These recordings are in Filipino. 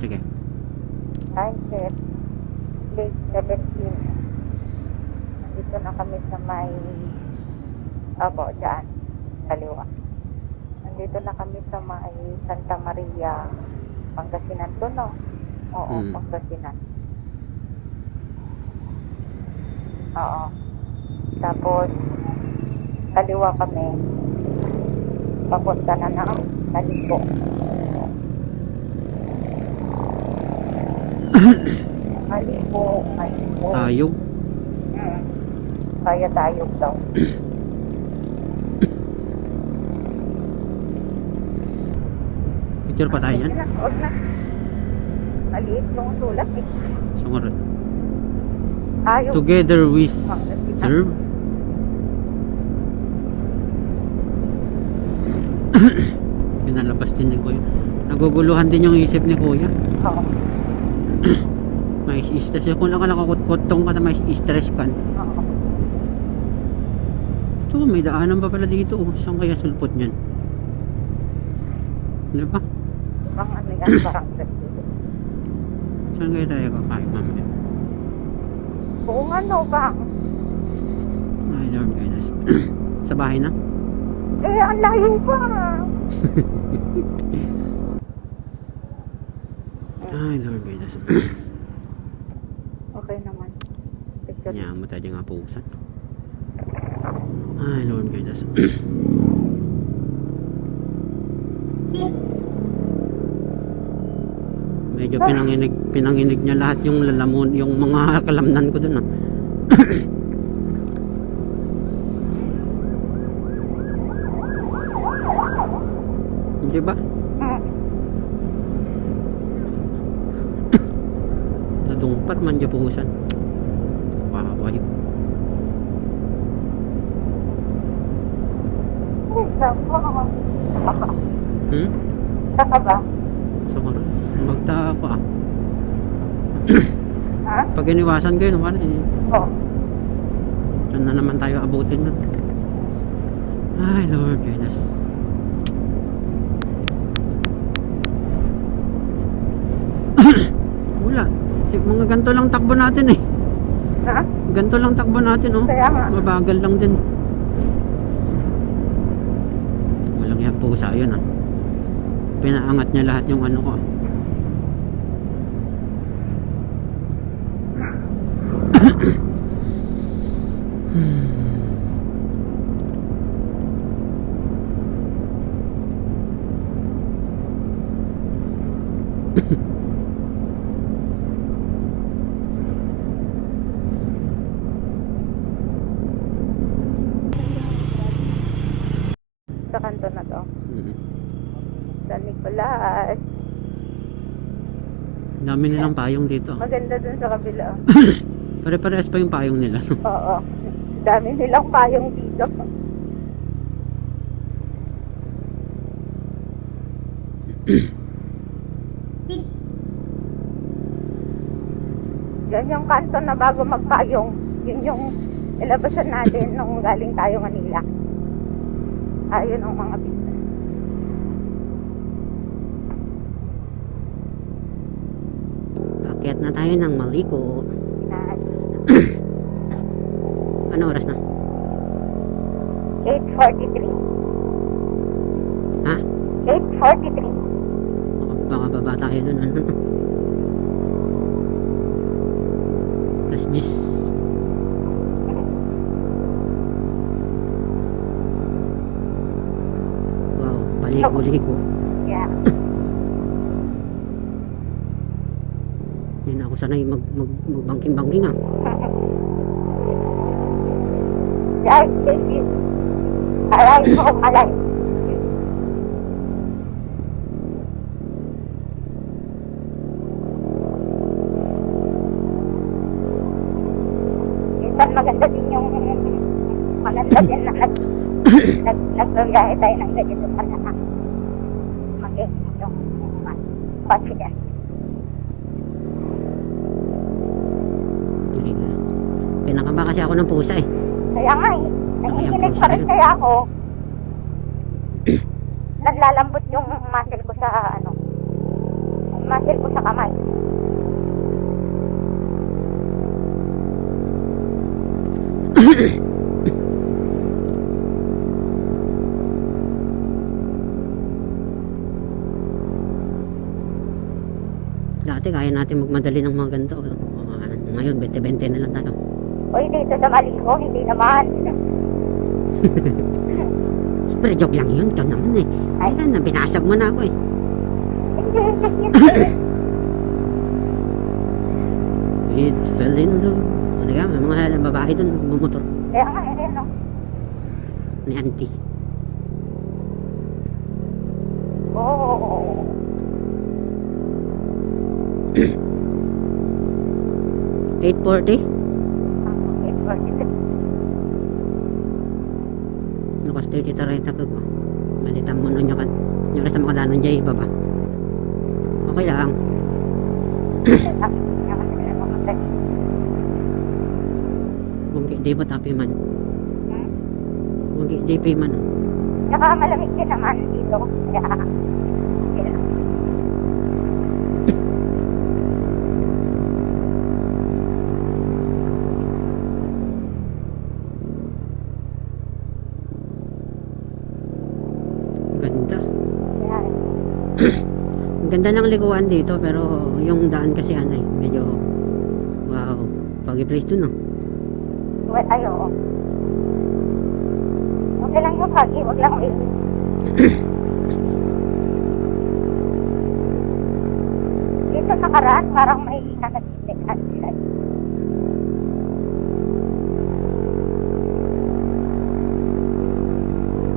Sige. Time check. Late 17. Dito na kami sa may dyan. Kaliwa. Nandito na kami sa may Santa Maria, Pangasinan to, no? Oo, Pangasinan. Oo. Tapos, kaliwa kami. Papunta na ng Malibo. Malibo. Tayo. Kaya tayog daw. Picture pa tayo yan. Huwag na. Maliit yung sulat eh. Sumunod. Ayaw. Together we serve. Pinalabas din ni Kuya. Naguguluhan din yung isip ni Kuya. Oo. May stress. Kung lang ka nakakutong ka na may stress ka. Oo. Ito, may daanan pa pala dito. Oh. Saan kaya sulpot niyan? Ano ba? Parang ano yan, parang dito. Saan kaya tayo kakain mamaya? Kung ano ba? Ay, Lord guys. Sa bahay na? Eh, ang layo pa. Ay, Lord guys. Okay naman. Picture. Kanya mo tayo nga pusan. Ay, Lord guys. Medyo pinanginig niya lahat yung lalamon, yung mga kalamnan ko dun ah. Di ba? Nadungpat man dyan puhusan. Waway. Saka ba? So, magtaka ah. Ha? Pag iniwasan kayo naman eh. Oo. Diyan na naman tayo abutin na. Ay, Lord goodness. Wala. Mga ganito lang takbo natin eh. Ha? Ganito lang takbo natin oh. Kaya nga. Mabagal lang din. Walang yan pusa yun ah. Pinaangat niya lahat yung ano ko ah. Sa kanto na to. San Nicolas. Dami nilang payong dito. Maganda dun sa kabila. Pare-parehas pa yung payong nila. No? Oo. Dami nilang payong dito. Yan yung kanto na bago magpayong. Yun yung ilabasan natin nung galing tayo Manila. Ayun ang mga business. Akyat na tayo ng Maliko. Ano oras na? 8:43. Ha? 8:43. Baka baba tayo dun. Ano? Alas 10. Wow, paliko-liko. Yeah. Hindi na ako sanay magbangking-bangking ah. Yes, thank you. Alay po, alay. Minsan maganda din yung maganda din na nagbiyahe tayo ng ganito pala na maging yung confidence. Pinakaba kasi ako ng pusa eh. Kaya nga eh, nanginginig pa rin kaya ako. nanlalambot yung muscle ko sa ano, muscle ko sa kamay. Dati kaya natin magmadali ng mga ganito. Ngayon, 20-20 na lang tayo. Oy, dito sa Maligo, hindi naman. Siyempre, joke lang yun. Ikaw naman eh. Ay. Ayan na, binasag mo na ako eh. It fell in love. Ano ka, may mga babae dun, bumotor. Kaya nga, eh, no? Ni auntie. Oo. 840? Okay, Lukas tayo tita rin ako. Malitan mo nun yung rest na makadanon dyan, baba. Okay lang. Bungki di ba tapi man? Bungki di pa man. Saka malamig din naman dito. Kaya, okay lang. Ganda. Yan. Ang ganda ng likuan dito pero yung daan kasi ano eh, medyo wow, foggy place dun no. Well, ayo. Okay lang yung pagi, wag lang yung dito sa karaan, parang may nanagsisekan sila.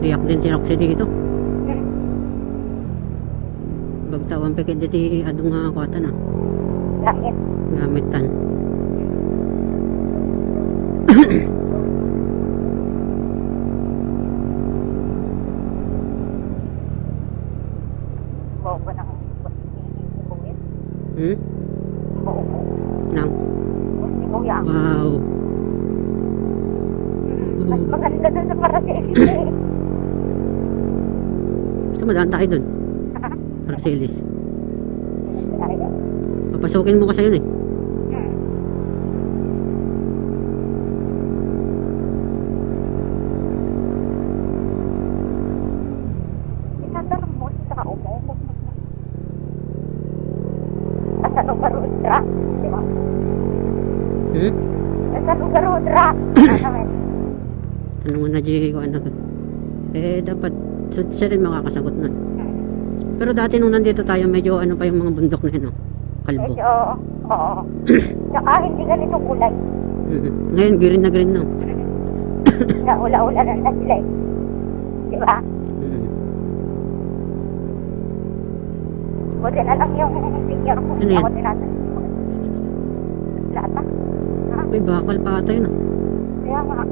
Iyak din si Roxy dito. Bagtawan pikit diti adung nga kwata na. Langit. Gamitan. Bobo ng buwit. Hmm? Bobo. Nang. Hindi ko yan. Wow. Mas maganda doon sa Paracelis. Gusto mo daan tayo dun? Paracelis. Papasukin mo kasi yun eh. Itatanong mo sa kaumo. Sa lugar Rudra. Di ba? Hmm? Sa lugar Rudra. Ano naman? Tanungan na Jay ko anak. Eh dapat siya rin makakasagot na. Pero dati nung nandito tayo medyo ano pa yung mga bundok na yun no? Kalbo. Medyo, oo. Saka hindi ganito kulay. Ngayon green na green na. Na ula-ula na sila eh. Di ba? Buti na lang yung senior ko. Ano yan? Ako tinatanong ko. Lata. Ha? Uy bakal pa ata yun ah. Kaya nga.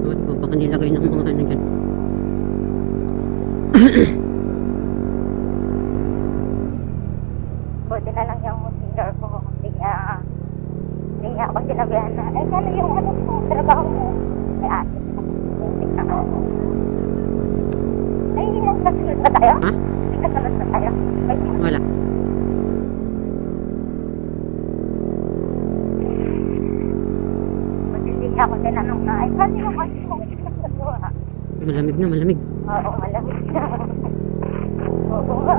Ewan ko, baka nilagay ng mga ano dyan. Buti na lang yung senior ko. Hindi niya ako sinabihan na, eh, ano yung ano mo, trabaho mo? May ate. Hindi na ako. Ay, nagkasunod ba tayo? Ha? Nagkasunod ba tayo? Ay, Wala. buti hindi niya ako tinanong na, ay, paano yung ano mo? Ha? Malamig na, malamig. Oo, malamig na. Oo nga.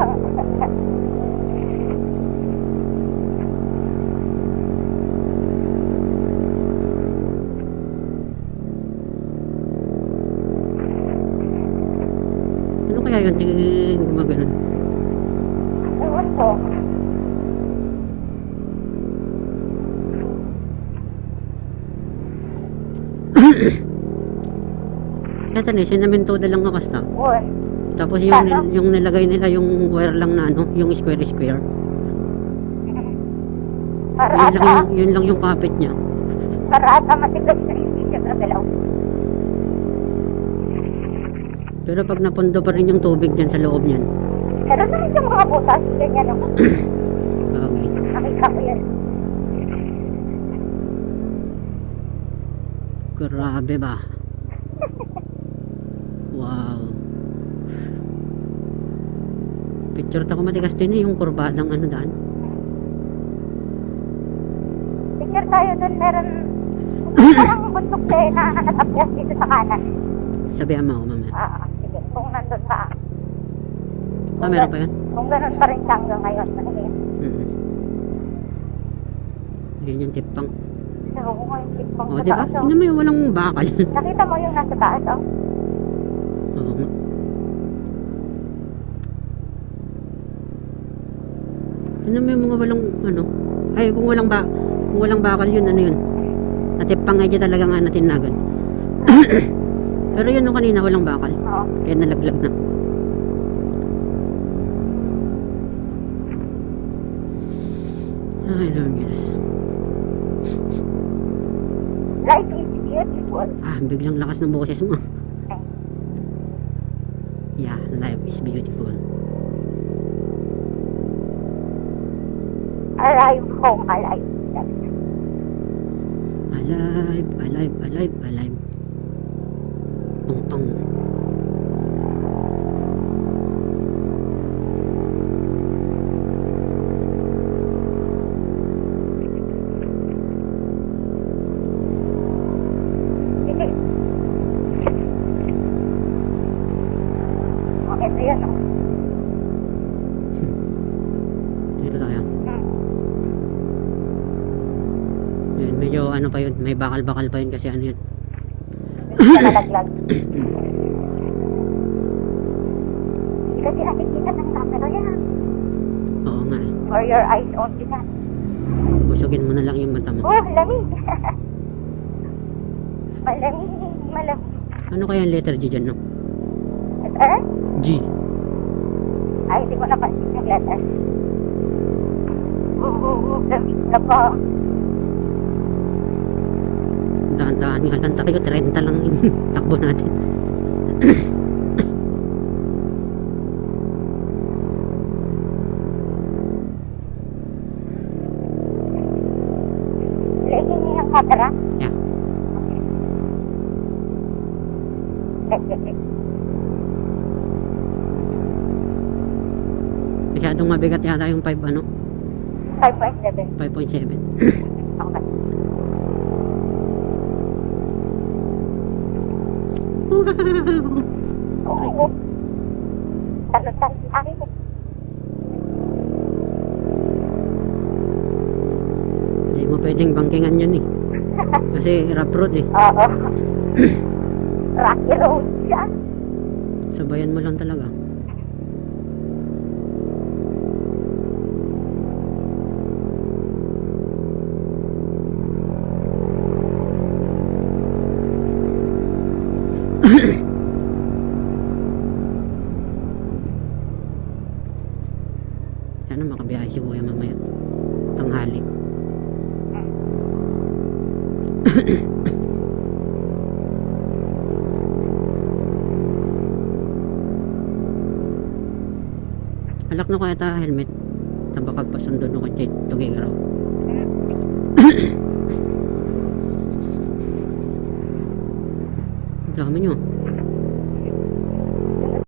Ano kaya yun? Tingin gumaganon. Ewan ko. Kaya tanay, sinamintoda lang akas na. Uwan. Tapos yung nilagay nila yung wire lang na ano, yung square. Para Yun lang ata, yun lang yung kapit niya. para ata matigas na hindi siya gagalaw. Pero pag napundo pa rin yung tubig dyan sa loob niyan. Pero naman yung mga butas, ganyan ako. Okay. Nakita ko yan. Grabe ba? Wow. Picture ta ko matigas din yung kurbadang ano daan. Picture tayo doon, meron parang bundok na natapyas dito sa kanan. Sabihan mo ako mamaya. Sige, kung nandun pa. Meron pa yan? Kung ganun pa rin siya hanggang ngayon. Yan yung tipang. So, kung yung tipong O, sa diba? taas, oh. Tingnan mo yung walang bakal. Nakita mo yung nasa taas, oh. Oo nga. Tingnan mo yung mga walang ano. Ay, kung walang bakal yun, ano yun? Natipang nga dyan talaga nga natinagan. Pero yun nung kanina walang bakal. Oo. Kaya nalaglag na. Ay, Lord yes. Life is beautiful. Biglang lakas ng boses mo. Yeah, life is beautiful. Alive, home, alive. Alive, alive, alive, alive. Pong pong. Sige. Oh, ito yun, oh. Dito tayo. Yun, medyo ano pa yun, may bakal-bakal pa yun kasi ano yun. Hindi ka nalaglag. Hindi kasi nakikita ng camera yan. Oo nga eh. For your eyes only na. Busugin mo na lang yung mata mo. Oh, lamig. Malamig, malamig. Ano kaya yung letter G dyan, no? Letter? G. Ay, hindi ko napansin yung letter. Lamig na pa. Dahan-dahan nga lang tayo, 30 lang yung takbo natin. Lagyan niyo yung camera. Yeah. Masyadong mabigat yata yung 5 ano? 5.7. 5.7. Okay. Wow! Oo. Talon-talon sa akin. Hindi mo pwedeng bangkingan yun eh. Kasi rough road eh. Oo. Rocky road siya. Sabayan mo lang talaga. Sana makabiyahe si Kuya mamaya. Tanghali. Alak na ko yata helmet. Tabakag pa sundo no ko tugig raw. Dami nyo.